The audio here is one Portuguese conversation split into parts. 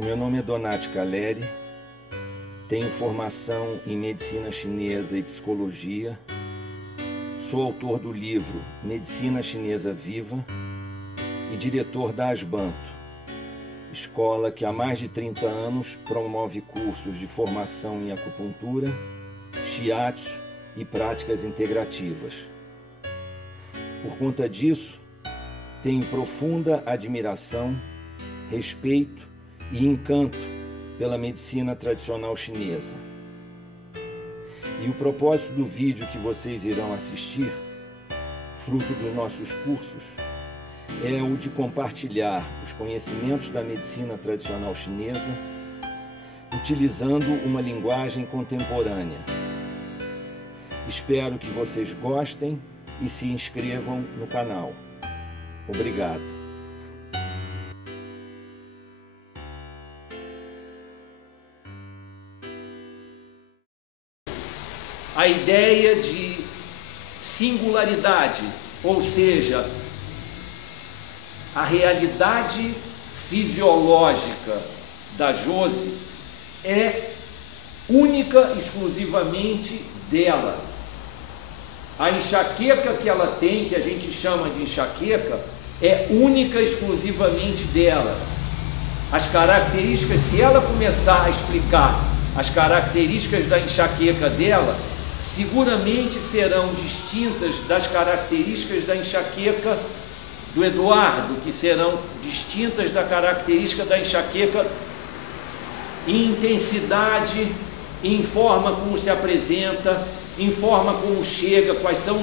O meu nome é Donati Caleri, tenho formação em Medicina Chinesa e Psicologia, sou autor do livro Medicina Chinesa Viva e diretor da Asbanto, escola que há mais de 30 anos promove cursos de formação em acupuntura, shiatsu e práticas integrativas. Por conta disso, tenho profunda admiração, respeito e encanto pela medicina tradicional chinesa. E o propósito do vídeo que vocês irão assistir, fruto dos nossos cursos, é o de compartilhar os conhecimentos da medicina tradicional chinesa, utilizando uma linguagem contemporânea. Espero que vocês gostem e se inscrevam no canal. Obrigado. A ideia de singularidade, ou seja, a realidade fisiológica da Josi é única exclusivamente dela. A enxaqueca que ela tem, que a gente chama de enxaqueca, é única exclusivamente dela. As características, se ela começar a explicar as características da enxaqueca dela, seguramente serão distintas das características da enxaqueca do Eduardo, que serão distintas da característica da enxaqueca em intensidade, em forma como se apresenta, em forma como chega, quais são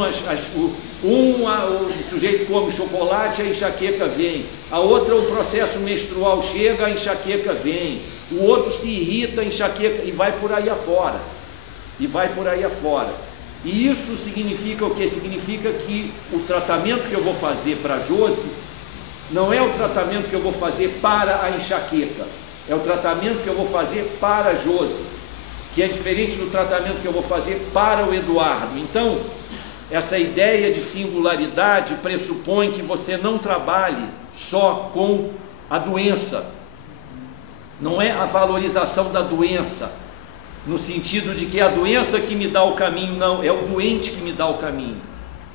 o sujeito come chocolate, a enxaqueca vem, a outra o processo menstrual chega, a enxaqueca vem, o outro se irrita, a enxaqueca, e vai por aí afora. E isso significa o que? Significa que o tratamento que eu vou fazer para a Josi não é o tratamento que eu vou fazer para a enxaqueca, é o tratamento que eu vou fazer para a Josi, que é diferente do tratamento que eu vou fazer para o Eduardo. Então, essa ideia de singularidade pressupõe que você não trabalhe só com a doença, não é a valorização da doença, no sentido de que é a doença que me dá o caminho, não, é o doente que me dá o caminho,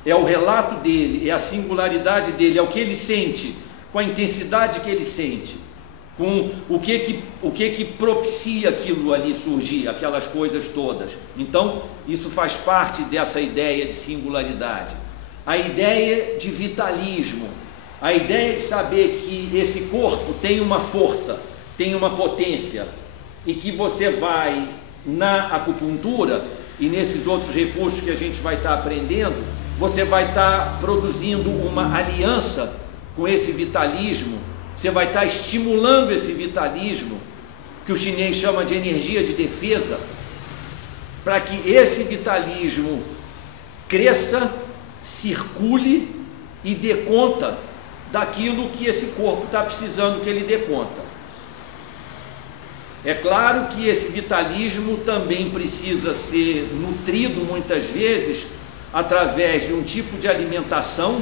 é o relato dele, é a singularidade dele, é o que ele sente, com a intensidade que ele sente, com o que propicia aquilo ali surgir, aquelas coisas todas. Então, isso faz parte dessa ideia de singularidade. A ideia de vitalismo, a ideia de saber que esse corpo tem uma força, tem uma potência, e que você vai na acupuntura e nesses outros recursos que a gente vai estar aprendendo, você vai estar produzindo uma aliança com esse vitalismo, você vai estar estimulando esse vitalismo, que o chinês chama de energia de defesa, para que esse vitalismo cresça, circule e dê conta daquilo que esse corpo está precisando que ele dê conta. É claro que esse vitalismo também precisa ser nutrido muitas vezes através de um tipo de alimentação,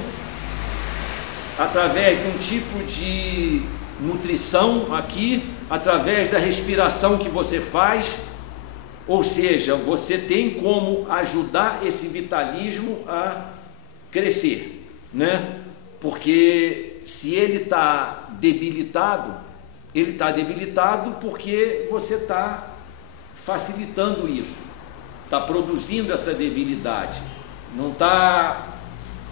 através de um tipo de nutrição aqui, através da respiração que você faz, ou seja, você tem como ajudar esse vitalismo a crescer, né? Porque se ele está debilitado, ele está debilitado porque você está facilitando isso, está produzindo essa debilidade, não está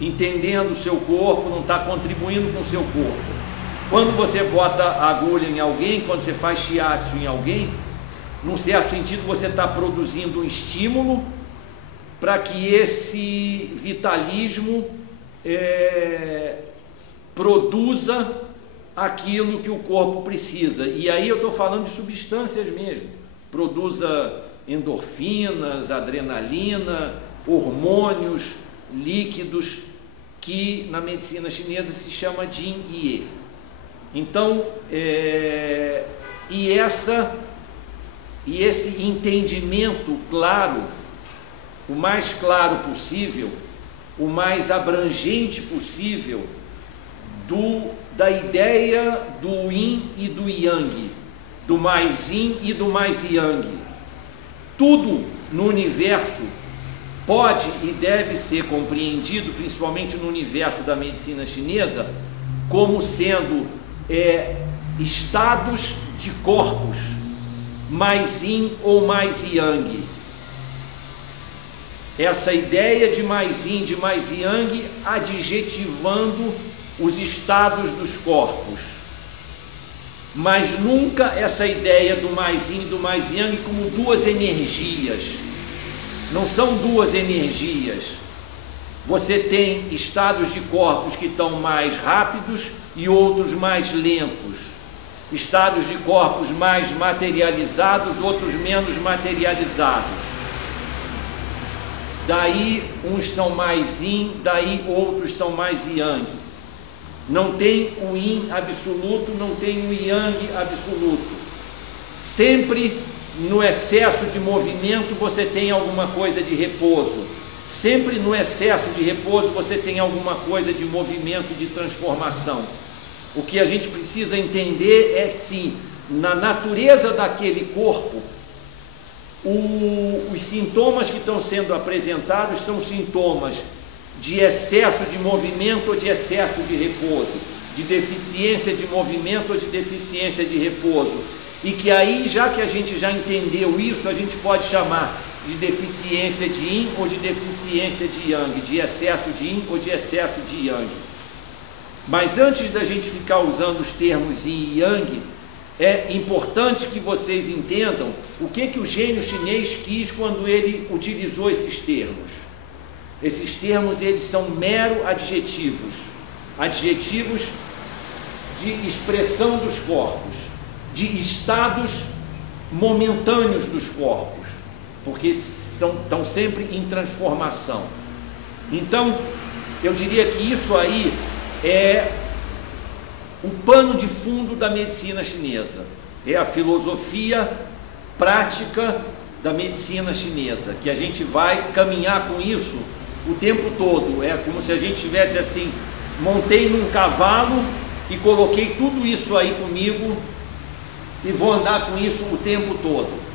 entendendo o seu corpo, não está contribuindo com o seu corpo. Quando você bota a agulha em alguém, quando você faz shiatsu em alguém, num certo sentido você está produzindo um estímulo para que esse vitalismo produza aquilo que o corpo precisa. E aí eu estou falando de substâncias mesmo, produza endorfinas, adrenalina, hormônios, líquidos, que na medicina chinesa se chama Jin e Ye. Então, esse entendimento claro, o mais claro possível, o mais abrangente possível da ideia do yin e do yang, do mais yin e do mais yang. Tudo no universo pode e deve ser compreendido, principalmente no universo da medicina chinesa, como sendo estados de corpos, mais yin ou mais yang. Essa ideia de mais yin, de mais yang, adjetivando os estados dos corpos, mas nunca essa ideia do mais yin e do mais yang como duas energias. Não são duas energias. Você tem estados de corpos que estão mais rápidos e outros mais lentos, estados de corpos mais materializados, outros menos materializados. Daí uns são mais yin, daí outros são mais yang. Não tem o yin absoluto, não tem o yang absoluto. Sempre no excesso de movimento você tem alguma coisa de repouso. Sempre no excesso de repouso você tem alguma coisa de movimento, de transformação. O que a gente precisa entender é se na natureza daquele corpo, os sintomas que estão sendo apresentados são sintomas de excesso de movimento ou de excesso de repouso, de deficiência de movimento ou de deficiência de repouso. E que aí, já que a gente já entendeu isso, a gente pode chamar de deficiência de yin ou de deficiência de yang, de excesso de yin ou de excesso de yang. Mas antes da gente ficar usando os termos yin e yang, é importante que vocês entendam o que o gênio chinês quis quando ele utilizou esses termos. Esses termos, eles são mero adjetivos, adjetivos de expressão dos corpos, de estados momentâneos dos corpos, porque estão sempre em transformação. Então, eu diria que isso aí é o pano de fundo da medicina chinesa, é a filosofia prática da medicina chinesa, que a gente vai caminhar com isso o tempo todo. É como se a gente tivesse assim, montei num cavalo e coloquei tudo isso aí comigo e vou andar com isso o tempo todo.